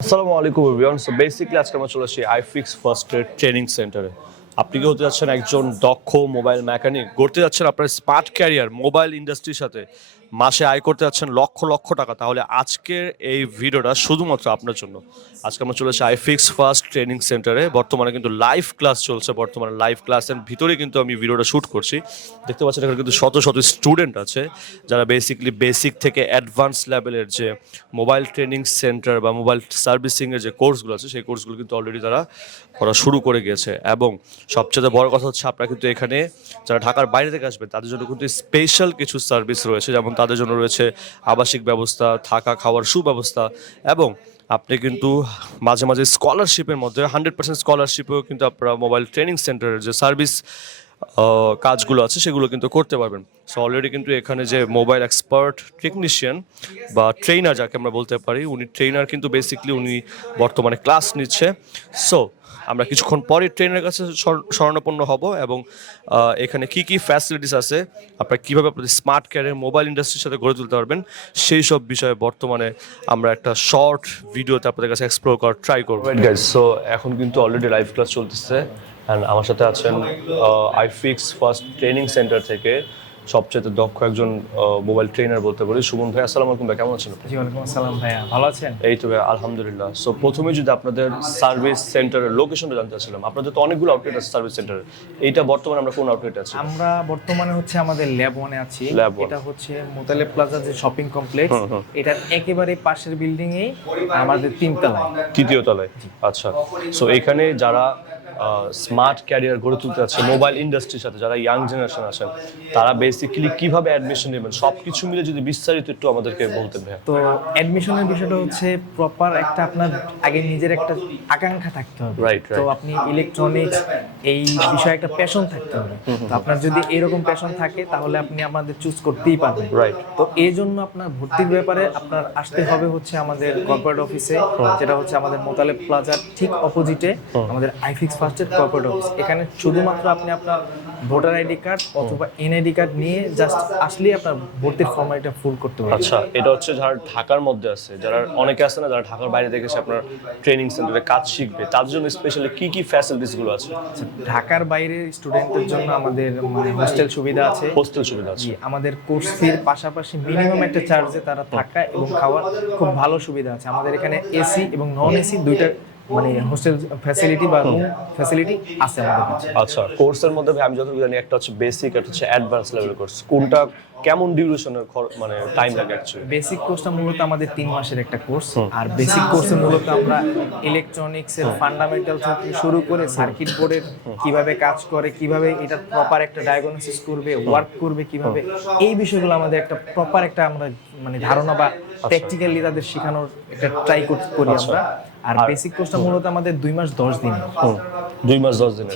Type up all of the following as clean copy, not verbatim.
আসসালামু আলাইকুম everyone. So basically আজকে আমরা চলে আসছি আইফিক্স ফার্স্ট এড ট্রেনিং সেন্টারে। আপনি কি হতে যাচ্ছেন একজন দক্ষ মোবাইল মেকানিক, গড়তে যাচ্ছেন আপনার স্মার্ট ক্যারিয়ার মোবাইল ইন্ডাস্ট্রির সাথে, মাসে আয় করতে যাচ্ছেন লক্ষ লক্ষ টাকা, তাহলে আজকের এই ভিডিওটা শুধুমাত্র আপনার জন্য। আজকে আমরা চলে আসছি আইফিক্স ফার্স্ট ট্রেনিং সেন্টারে। বর্তমানে কিন্তু লাইভ ক্লাস চলছে, বর্তমানে লাইভ ক্লাসের ভিতরে কিন্তু আমি ভিডিওটা শ্যুট করছি। দেখতে পাচ্ছেন এখানে কিন্তু শত শত স্টুডেন্ট আছে যারা বেসিক থেকে অ্যাডভান্স লেভেলের যে মোবাইল ট্রেনিং সেন্টার বা মোবাইল সার্ভিসিংয়ের যে কোর্সগুলো আছে সেই কোর্সগুলো কিন্তু অলরেডি তারা করা শুরু করে গিয়েছে। এবং সবচেয়ে বড় কথা হচ্ছে আপনারা কিন্তু এখানে যারা ঢাকার বাইরে থেকে আসবে তাদের জন্য কিন্তু স্পেশাল কিছু সার্ভিস রয়েছে, যেমন তাদের জন্য রয়েছে আবাসিক ব্যবস্থা, থাকা খাওয়ার সুব্যবস্থা, এবং আপনি কিন্তু মাঝে মাঝে স্কলারশিপের মধ্যে 100% স্কলারশিপেও কিন্তু আপনারা মোবাইল ট্রেনিং সেন্টারের যে সার্ভিস কাজগুলো আছে সেগুলো কিন্তু করতে পারবেন। সো অলরেডি কিন্তু এখানে যে মোবাইল এক্সপার্ট টেকনিশিয়ান বা ট্রেনার যাকে আমরা বলতে পারি, উনি ট্রেনার কিন্তু বেসিক্যালি উনি বর্তমানে ক্লাস নিচ্ছে। সো আমরা কিছুক্ষণ পরে ট্রেনের কাছে শরণাপন্ন হব এবং এখানে কি কি ফ্যাসিলিটিস আছে, আপনারা কীভাবে আপনাদের স্মার্ট ক্যারিয়ার মোবাইল ইন্ডাস্ট্রির সাথে গড়ে তুলতে পারবেন, সেই সব বিষয়ে বর্তমানে আমরা একটা শর্ট ভিডিওতে আপনাদের কাছে এক্সপ্লোর করার ট্রাই করবো। গাইজ, সো এখন কিন্তু অলরেডি লাইভ ক্লাস চলতেছে অ্যান্ড আমার সাথে আছেন আইফিক্স ফার্স্ট ট্রেনিং সেন্টার থেকে সবচেয়ে দক্ষ একজন মোবাইল ট্রেনার বলতে পারি, সুমন ভাই। আসসালামু আলাইকুম ভাই, কেমন আছেন? জি ওয়ালাইকুম আসসালাম ভাইয়া, ভালো আছেন? এই তো ভাই, আলহামদুলিল্লাহ। সো প্রথমে যদি আপনাদের সার্ভিস সেন্টারের লোকেশনটা জানতে চাচ্ছিলাম। আপনাদের তো অনেকগুলো আউটলেট আছে সার্ভিস সেন্টারের, এইটা বর্তমানে আমরা কোন আউটলেটে আছি? আমরা বর্তমানে হচ্ছে আমাদের ল্যাব ওয়ানে আছি। Lab one. এটা হচ্ছে মোতালেব প্লাজা যে শপিং কমপ্লেক্স, এটার একেবারে পাশের বিল্ডিং এই আমাদের তৃতীয় তলায়। আচ্ছা, সো এখানে যারা স্মার্ট ক্যারিয়ার গড়ে তুলতে যাচ্ছে মোবাইল ইন্ডাস্ট্রির সাথে, যারা ইয়াং জেনারেশন আছেন, তারা বেসিক্যালি কিভাবে অ্যাডমিশন নেবেন সবকিছু মিলে যদি বিস্তারিত একটু আমাদেরকে বলতেন ভাই। তো অ্যাডমিশনের বিষয়টা হচ্ছে প্রপার একটা আপনার আগে নিজের একটা আকাঙ্ক্ষা থাকতে হবে। রাইট। তো আপনি ইলেকট্রনিক্স এই বিষয়ে একটা প্যাশন থাকতে হবে। তো আপনার যদি এরকম প্যাশন থাকে তাহলে আপনি আমাদের চুজ করতেই পারবেন। রাইট। তো এই জন্য আপনার ভর্তির ব্যাপারে আপনার আসতে হবে হচ্ছে আমাদের কর্পোরেট অফিসে, যেটা হচ্ছে আমাদের মোতালেব প্লাজার ঠিক অপোজিটে আমাদের আইফিক্স ফার্স্টের কর্পোরেট অফিস। এখানে শুধুমাত্র আপনি আপনার ভোটার আইডি কার্ড অথবা এনআইডি কার্ড নিয়ে জাস্ট আসলেই আপনার ভর্তির ফর্মালিটি ফুল করতে পারবেন। আচ্ছা, এটা হচ্ছে যারা ঢাকার মধ্যে আছে, যারা অনেকে আছে না যারা ঢাকার বাইরে থেকে এসে আপনার ট্রেনিং সেন্টারে কাজ শিখবে, তাদের জন্য স্পেশালি কি কি ফ্যাসিলিটিস গুলো আছে? ঢাকার বাইরের স্টুডেন্টদের জন্য আমাদের মানে হোস্টেল সুবিধা আছে। হোস্টেল সুবিধা আছে। আমাদের কোর্স ফির পাশাপাশি মিনিমাম একটা চার্জে তারা থাকা এবং খাওয়ার খুব ভালো সুবিধা আছে। আমাদের এখানে এসি এবং নন এসি দুইটা মানে হোস্টেল ফ্যাসিলিটি বা রুম ফ্যাসিলিটি আছে আমাদের কাছে। আচ্ছা, কোর্সের মধ্যে ভাই আমি যতটুকু জানি একটা হচ্ছে বেসিক, একটা হচ্ছে অ্যাডভান্স লেভেল কোর্স। কোনটা কেমন ডিউরেশনের মানে টাইম লাগে অ্যাকচুয়ালি? বেসিক কোর্সটা মূলত আমাদের 3 মাসের একটা কোর্স। আর বেসিক কোর্সে মূলত আমরা ইলেকট্রনিক্সের ফান্ডামেন্টাল থেকে শুরু করে সার্কিট বোর্ডের কিভাবে কাজ করে, কিভাবে এটা প্রপার একটা ডায়াগনোসিস করবে, ওয়ার্ক করবে কিভাবে, এই বিষয়গুলো আমাদের একটা প্রপার একটা আমরা মানে ধারণা বা প্র্যাকটিক্যালি তাদের শেখানোর একটা ট্রাই করি আমরা। আর বেসিক কোর্সটা মূলত আমাদের 2 মাস 10 দিন। 2 মাস 10 দিন।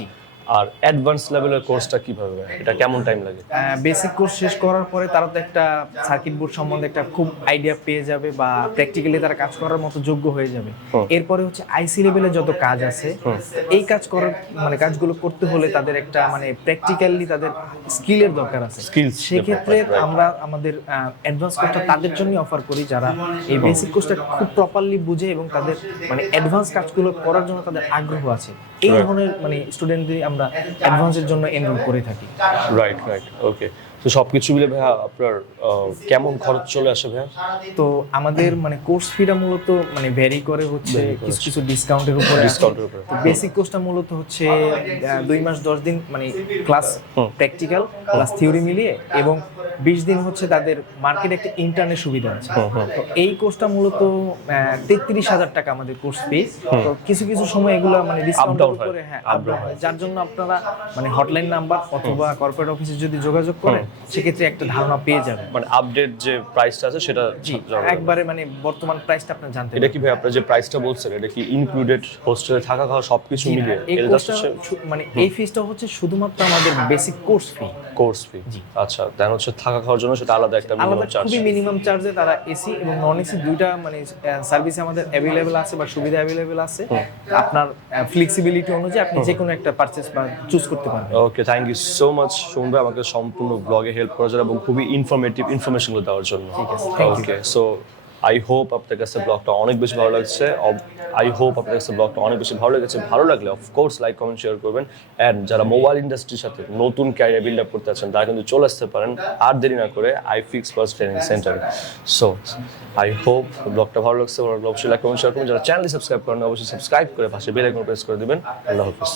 আর অ্যাডভান্স লেভেলের কোর্সটা কিভাবে, এটা কেমন টাইম লাগে? বেসিক কোর্স শেষ করার পরে তারা তো একটা সার্কিট বোর্ড সম্বন্ধে একটা খুব আইডিয়া পেয়ে যাবে বা প্র্যাকটিক্যালি তারা কাজ করার মতো যোগ্য হয়ে যাবে। এরপরে হচ্ছে আইসি লেভেলে যত কাজ আছে, এই কাজ করার মানে কাজগুলো করতে হলে তাদের একটা মানে প্র্যাকটিক্যালি তাদের স্কিলের দরকার আছে। সেক্ষেত্রে আমরা আমাদের অ্যাডভান্স কোর্সটা তাদের জন্যই অফার করি যারা এই বেসিক কোর্সটা খুব প্রপারলি বুঝে এবং তাদের মানে অ্যাডভান্স কাজগুলো করার জন্য তাদের আগ্রহ আছে। এই ধরনের মানে স্টুডেন্টদের আমরা অ্যাডভান্সের জন্য এনরোল করে থাকি। রাইট। ওকে, তো সবকিছু মিলে ভাইয়া আপনার কেমন খরচ চলে আসে ভাইয়া? তো আমাদের মানে কোর্স ফিটা মূলত মানে ভ্যারি করে হচ্ছে কিছু কিছু ডিসকাউন্টের উপরে। তো বেসিক কোর্সটা মূলত হচ্ছে 2 মাস 10 দিন মানে ক্লাস প্র্যাকটিক্যাল প্লাস থিওরি মিলিয়ে, এবং 20 দিন হচ্ছে তাদের মার্কেটে একটা ইন্টার্নের সুবিধা আছে। তো এই কোর্সটা মূলত 33,000 টাকা আমাদের কোর্স ফি। তো কিছু কিছু সময় এগুলো মানে ডিসকাউন্টের উপরে আপ ডাউন হয়, যার জন্য আপনারা মানে হটলাইন নাম্বার অথবা কর্পোরেট অফিসে যদি যোগাযোগ করেন সেক্ষেত্রে একটা ধারণা পেয়ে যাবেন। মানে আপডেট যে প্রাইসটা আছে সেটা একবারে মানে বর্তমান প্রাইসটা আপনি জানতে। এটা কি ভাই আপনারা যে প্রাইসটা বলছেন এটা কি ইনক্লুডেড হোস্টেলে থাকা খাওয়া সবকিছু মিলিয়ে? এই কোর্সটা মানে এই ফিসটা হচ্ছে শুধুমাত্র আমাদের বেসিক কোর্স ফি। আচ্ছা, দেন হচ্ছে থাকা খাওয়ার জন্য সেটা আলাদা একটা মিনিমাম চার্জ। খুবই মিনিমাম চার্জে তারা এসি এবং নন এসি দুইটা মানে সার্ভিস আমাদের অ্যাভেলেবল আছে বা সুবিধা অ্যাভেলেবল আছে। আপনার ফ্লেক্সিবিলিটি অনুযায়ী আপনি যে কোনো একটা পারচেজ বা চুজ করতে পারবেন। Okay, thank you so much Suman ভাই আমাকে সম্পূর্ণ ব্লগে হেল্প করার জন্য এবং খুবই ইনফরমেটিভ ইনফরমেশনগুলো দেওয়ার জন্য। ঠিক আছে, ওকে, সো আই হোপ আপনার কাছে ব্লগটা অনেক বেশি ভালো লাগছে। আই হোপ আপনার কাছে ব্লগটা অনেক বেশি ভালো লেগেছে। ভালো লাগলে অফকোর্স লাইক কমেন্ট শেয়ার করবেন। অ্যান্ড যারা মোবাইল ইন্ডাস্ট্রির সাথে নতুন ক্যারিয়ার বিল্ড আপ করতে আছেন তারা কিন্তু চলে আসতে পারেন আর দেরি না করে iFix ফার্স্ট ট্রেনিং সেন্টারে। সো আই হোপ ব্লগটা ভালো লাগছে। অবশ্যই লাইক কমেন্ট শেয়ার করবেন। যারা চ্যানেল সাবস্ক্রাইব করেন অবশ্যই সাবস্ক্রাইব করে পাশে বেল আইকন প্রেস করে দিবেন। আল্লাহ হাফিজ।